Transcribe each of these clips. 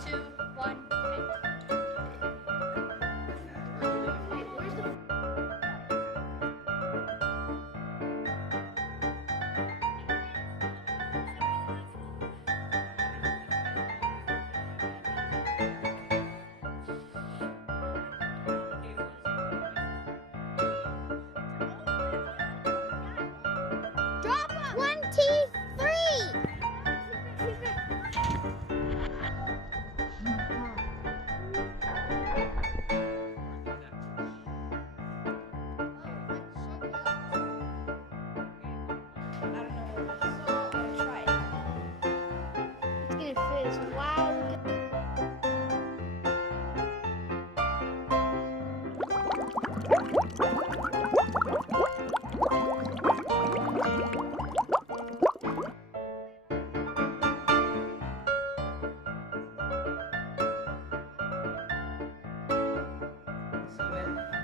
2, 1, drop them! 1, 2, 3!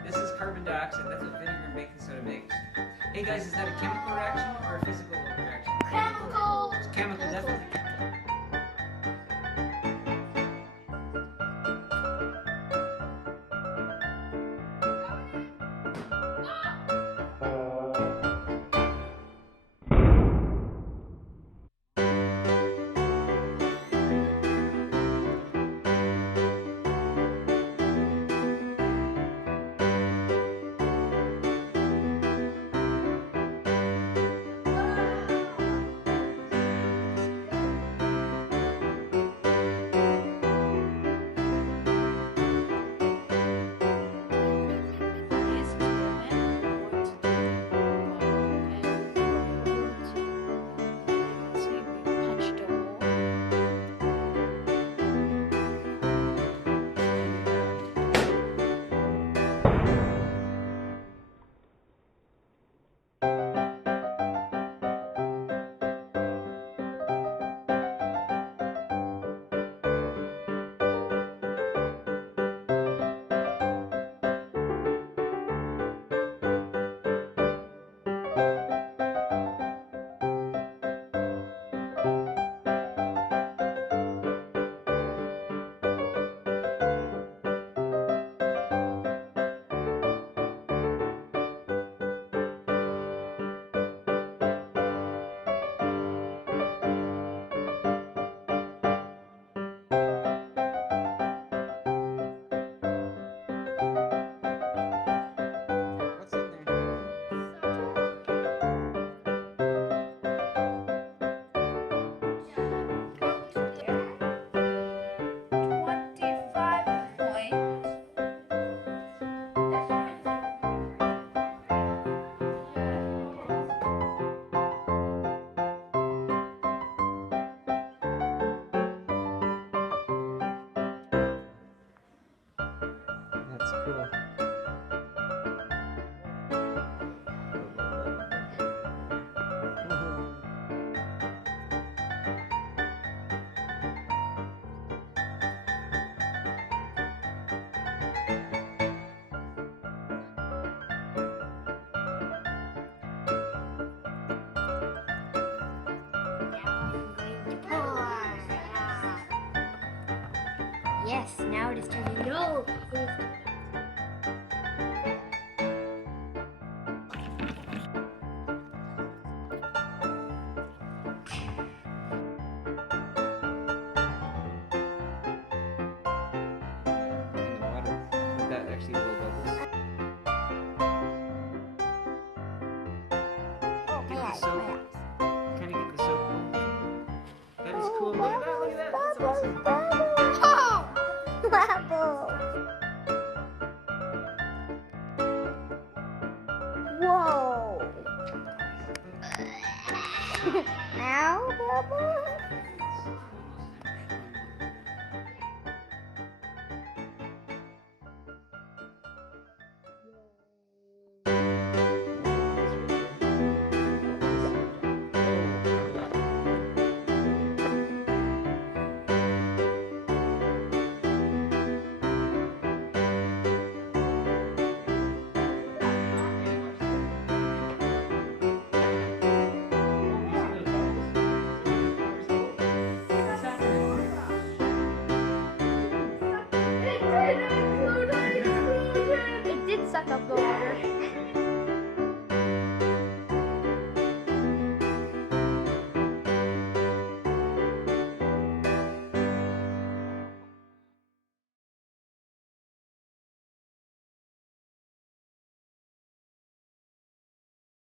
This is carbon dioxide. That's what vinegar and baking soda makes. Hey guys, is that a chemical reaction or a physical reaction? Chemical! It's chemical, definitely. That's cool. Yes, now it is time to know. In the water. Let that actually blow bubbles. Get the soap. Kind of get the soap. That is cool. Look at that. Look at that. That's awesome. Whoa! Now, bubble. the water.